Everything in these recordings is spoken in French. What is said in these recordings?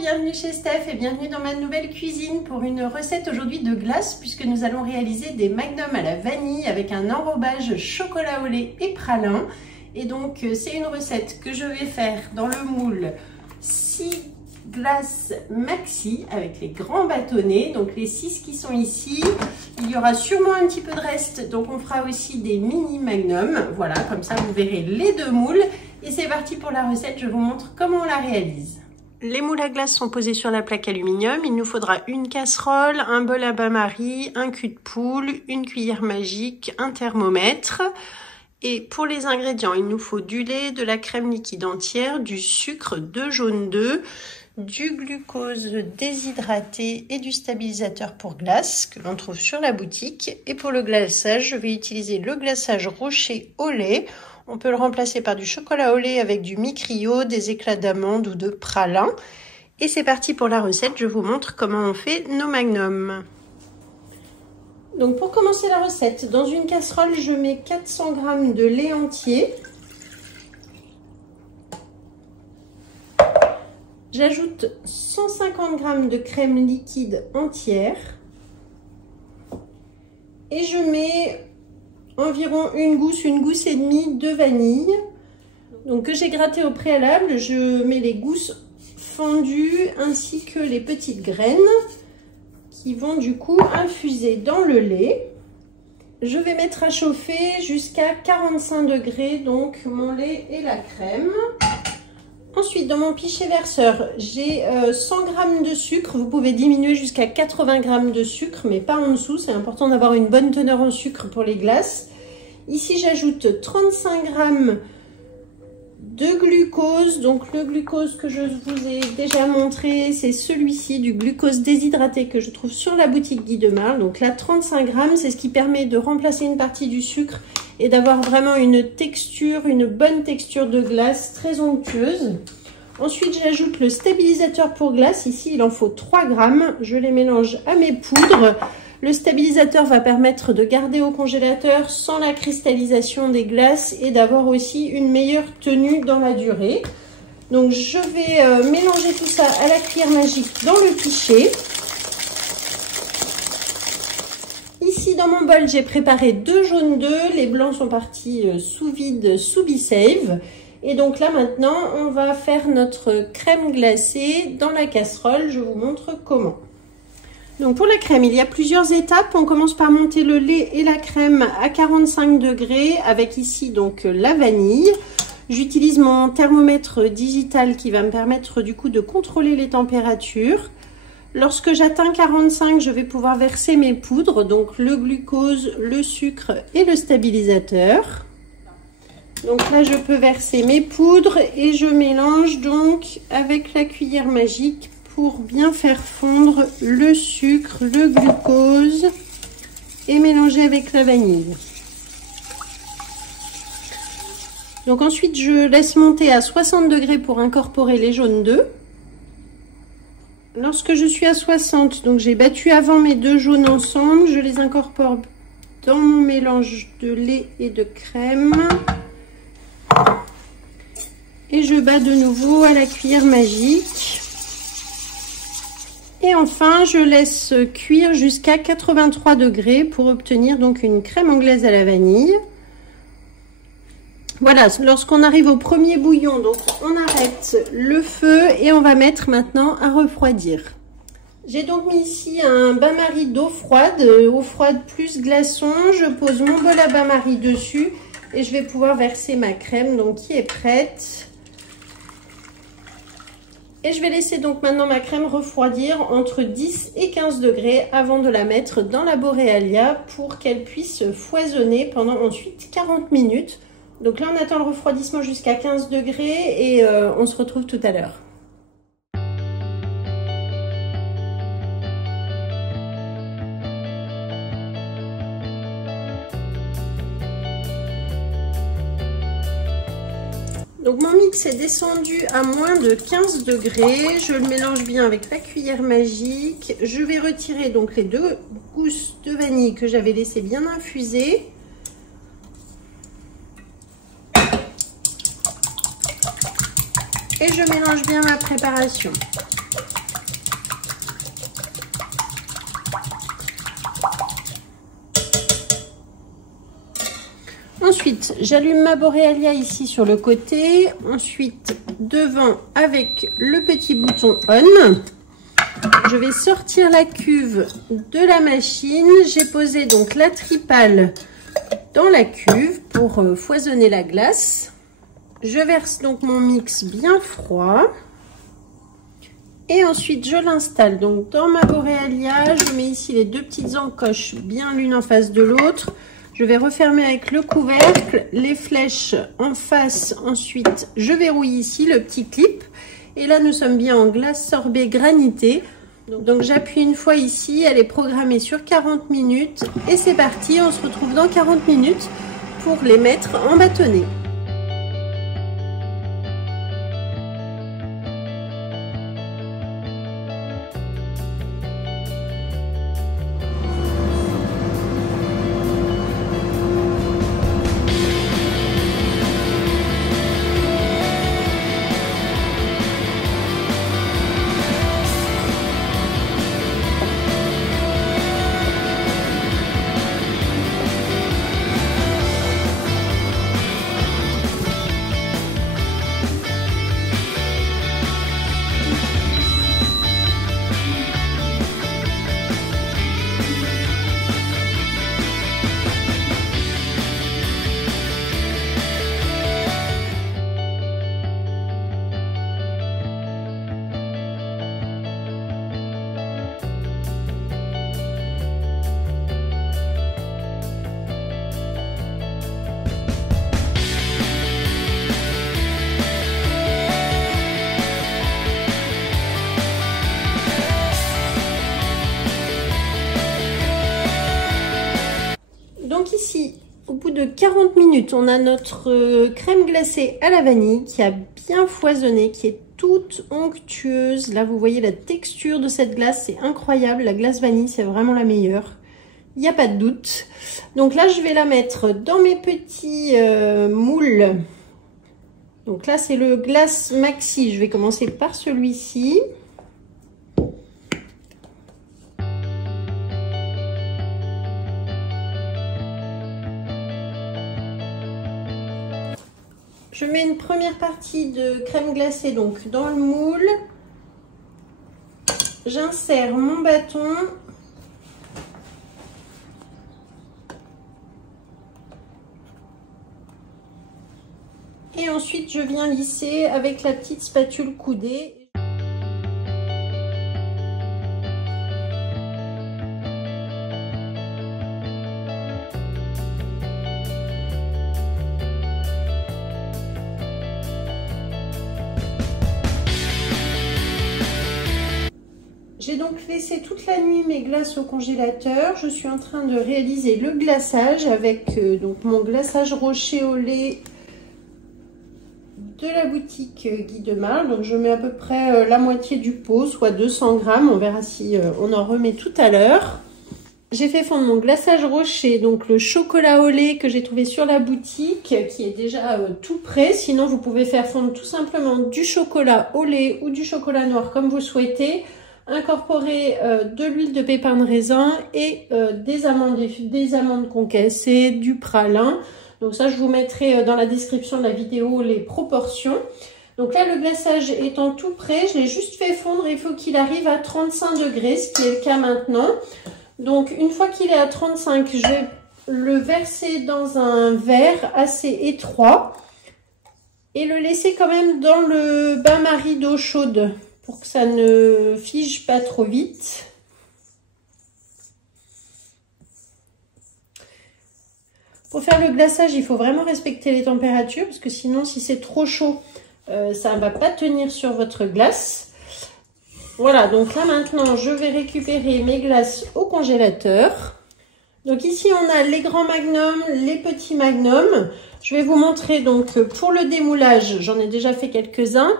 bienvenue chez Steph et bienvenue dans ma nouvelle cuisine pour une recette aujourd'hui de glace puisque nous allons réaliser des magnums à la vanille avec un enrobage chocolat au lait et pralin. Et donc c'est une recette que je vais faire dans le moule 6 glaces maxi avec les grands bâtonnets, donc les 6 qui sont ici. Il y aura sûrement un petit peu de reste, donc on fera aussi des mini magnums. Voilà, comme ça vous verrez les deux moules. Et c'est parti pour la recette, je vous montre comment on la réalise. Les moules à glace sont posés sur la plaque aluminium. Il nous faudra une casserole, un bol à bain-marie, un cul de poule, une cuillère magique, un thermomètre. Et pour les ingrédients, il nous faut du lait, de la crème liquide entière, du sucre, 2 jaunes d'œufs, du glucose déshydraté et du stabilisateur pour glace que l'on trouve sur la boutique. Et pour le glaçage, je vais utiliser le glaçage Rocher au lait. On peut le remplacer par du chocolat au lait avec du mi-cryo, des éclats d'amande ou de pralin. Et c'est parti pour la recette, je vous montre comment on fait nos magnums. Donc pour commencer la recette, dans une casserole, je mets 400 g de lait entier. J'ajoute 150 g de crème liquide entière. Et je mets environ une gousse et demie de vanille. Donc que j'ai gratté au préalable, je mets les gousses fendues ainsi que les petites graines qui vont du coup infuser dans le lait. Je vais mettre à chauffer jusqu'à 45 degrés, donc mon lait et la crème. Ensuite, dans mon pichet verseur, j'ai 100 g de sucre. Vous pouvez diminuer jusqu'à 80 g de sucre, mais pas en dessous. C'est important d'avoir une bonne teneur en sucre pour les glaces. Ici, j'ajoute 35 g de glucose. Donc, le glucose que je vous ai déjà montré, c'est celui-ci, du glucose déshydraté que je trouve sur la boutique Guy de Marle. Donc là, 35 g, c'est ce qui permet de remplacer une partie du sucre et d'avoir vraiment une texture, une bonne texture de glace très onctueuse. Ensuite, j'ajoute le stabilisateur pour glace. Ici, il en faut 3 g. Je les mélange à mes poudres. Le stabilisateur va permettre de garder au congélateur sans la cristallisation des glaces et d'avoir aussi une meilleure tenue dans la durée. Donc, je vais mélanger tout ça à la cuillère magique dans le pichet. Ici, dans mon bol, j'ai préparé 2 jaunes d'œufs. Les blancs sont partis sous vide, sous Be-Save. Et donc là, maintenant, on va faire notre crème glacée dans la casserole. Je vous montre comment. Donc pour la crème, il y a plusieurs étapes. On commence par monter le lait et la crème à 45 degrés avec ici donc la vanille. J'utilise mon thermomètre digital qui va me permettre du coup de contrôler les températures. Lorsque j'atteins 45, je vais pouvoir verser mes poudres, donc le glucose, le sucre et le stabilisateur. Donc là, je peux verser mes poudres et je mélange donc avec la cuillère magique pour bien faire fondre le sucre, le glucose et mélanger avec la vanille. Donc ensuite, je laisse monter à 60 degrés pour incorporer les jaunes d'œufs. Lorsque je suis à 60, donc j'ai battu avant mes 2 jaunes ensemble, je les incorpore dans mon mélange de lait et de crème. Et je bats de nouveau à la cuillère magique. Et enfin, je laisse cuire jusqu'à 83 degrés pour obtenir donc une crème anglaise à la vanille. Voilà, lorsqu'on arrive au premier bouillon, donc on arrête le feu et on va mettre maintenant à refroidir. J'ai donc mis ici un bain-marie d'eau froide plus glaçon. Je pose mon bol à bain-marie dessus et je vais pouvoir verser ma crème donc qui est prête. Et je vais laisser donc maintenant ma crème refroidir entre 10 et 15 degrés avant de la mettre dans la Borealia pour qu'elle puisse foisonner pendant ensuite 40 minutes. Donc là, on attend le refroidissement jusqu'à 15 degrés et on se retrouve tout à l'heure. Donc mon mix est descendu à moins de 15 degrés. Je le mélange bien avec la cuillère magique. Je vais retirer donc les 2 gousses de vanille que j'avais laissé bien infuser. Et je mélange bien ma préparation. Ensuite, j'allume ma Borealia ici sur le côté. Ensuite, devant avec le petit bouton on. Je vais sortir la cuve de la machine. J'ai posé donc la tripale dans la cuve pour foisonner la glace. Je verse donc mon mix bien froid. Et ensuite, je l'installe donc dans ma Borealia. Je mets ici les deux petites encoches bien l'une en face de l'autre. Je vais refermer avec le couvercle, les flèches en face. Ensuite, je verrouille ici le petit clip. Et là, nous sommes bien en glace sorbet granité. Donc, j'appuie une fois ici. Elle est programmée sur 40 minutes. Et c'est parti. On se retrouve dans 40 minutes pour les mettre en bâtonnet. Donc ici, au bout de 40 minutes, on a notre crème glacée à la vanille qui a bien foisonné, qui est toute onctueuse. Là, vous voyez la texture de cette glace, c'est incroyable. La glace vanille, c'est vraiment la meilleure. Il n'y a pas de doute. Donc là, je vais la mettre dans mes petits moules. Donc là, c'est le glace maxi. Je vais commencer par celui-ci. Je mets une première partie de crème glacée donc dans le moule. J'insère mon bâton. Et ensuite, je viens lisser avec la petite spatule coudée. J'ai donc laissé toute la nuit mes glaces au congélateur. Je suis en train de réaliser le glaçage avec donc mon glaçage rocher au lait de la boutique Guy de Marle. Donc je mets à peu près la moitié du pot, soit 200 grammes. On verra si on en remet tout à l'heure. J'ai fait fondre mon glaçage rocher, donc le chocolat au lait que j'ai trouvé sur la boutique, qui est déjà tout prêt. Sinon, vous pouvez faire fondre tout simplement du chocolat au lait ou du chocolat noir comme vous souhaitez. Incorporer de l'huile de pépins de raisin et des amandes concassées, du pralin. Donc ça, je vous mettrai dans la description de la vidéo les proportions. Donc là, le glaçage étant tout prêt, je l'ai juste fait fondre. Il faut qu'il arrive à 35 degrés, ce qui est le cas maintenant. Donc une fois qu'il est à 35, je vais le verser dans un verre assez étroit et le laisser quand même dans le bain-marie d'eau chaude pour que ça ne fige pas trop vite. Pour faire le glaçage, il faut vraiment respecter les températures parce que sinon, si c'est trop chaud, ça ne va pas tenir sur votre glace. Voilà, donc là maintenant, je vais récupérer mes glaces au congélateur. Donc ici, on a les grands magnums, les petits magnums. Je vais vous montrer donc pour le démoulage, j'en ai déjà fait quelques-uns.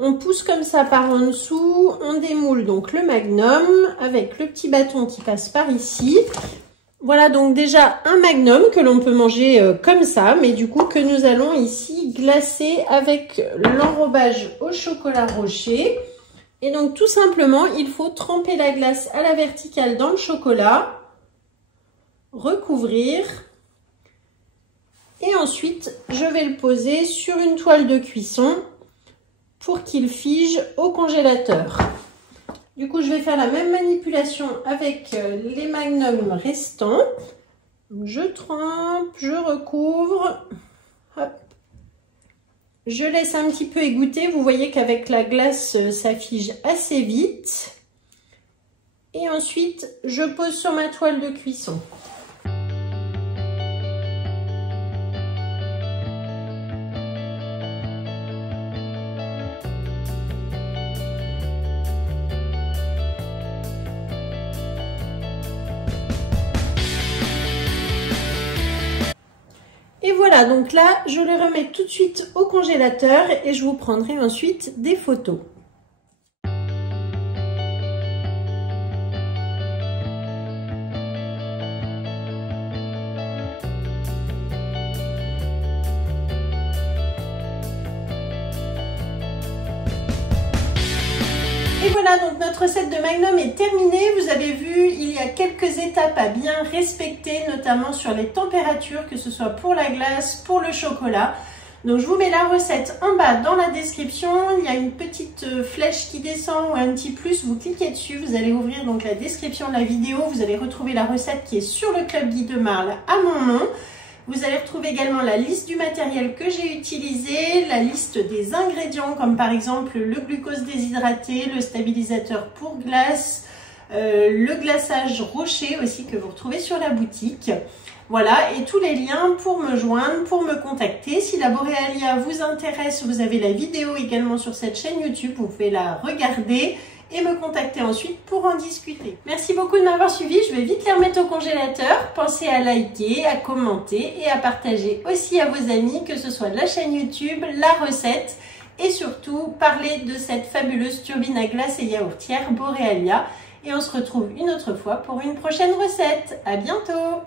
On pousse comme ça par en dessous, on démoule donc le magnum avec le petit bâton qui passe par ici. Voilà donc déjà un magnum que l'on peut manger comme ça, mais du coup que nous allons ici glacer avec l'enrobage au chocolat rocher. Et donc tout simplement, il faut tremper la glace à la verticale dans le chocolat, recouvrir Et ensuite, je vais le poser sur une toile de cuisson pour qu'il fige au congélateur. Du coup, je vais faire la même manipulation avec les magnums restants. Je trempe, je recouvre. Hop. Je laisse un petit peu égoutter. Vous voyez qu'avec la glace, ça fige assez vite. Et ensuite, je pose sur ma toile de cuisson. Et voilà, donc là, je les remets tout de suite au congélateur et je vous prendrai ensuite des photos. Et voilà, donc notre recette de magnum est terminée. Vous avez vu, il y a quelques étapes à bien respecter, notamment sur les températures, que ce soit pour la glace, pour le chocolat. Donc je vous mets la recette en bas dans la description. Il y a une petite flèche qui descend ou un petit plus. Vous cliquez dessus, vous allez ouvrir donc la description de la vidéo. Vous allez retrouver la recette qui est sur le Club Guy de Marle à mon nom. Vous allez retrouver également la liste du matériel que j'ai utilisé, la liste des ingrédients comme par exemple le glucose déshydraté, le stabilisateur pour glace, le glaçage rocher aussi que vous retrouvez sur la boutique. Voilà, et tous les liens pour me joindre, pour me contacter. Si la Borealia vous intéresse, vous avez la vidéo également sur cette chaîne YouTube, vous pouvez la regarder et me contacter ensuite pour en discuter. Merci beaucoup de m'avoir suivi, je vais vite les remettre au congélateur. Pensez à liker, à commenter et à partager aussi à vos amis, que ce soit de la chaîne YouTube, la recette et surtout parler de cette fabuleuse turbine à glace et yaourtière Borealia. Et on se retrouve une autre fois pour une prochaine recette. À bientôt!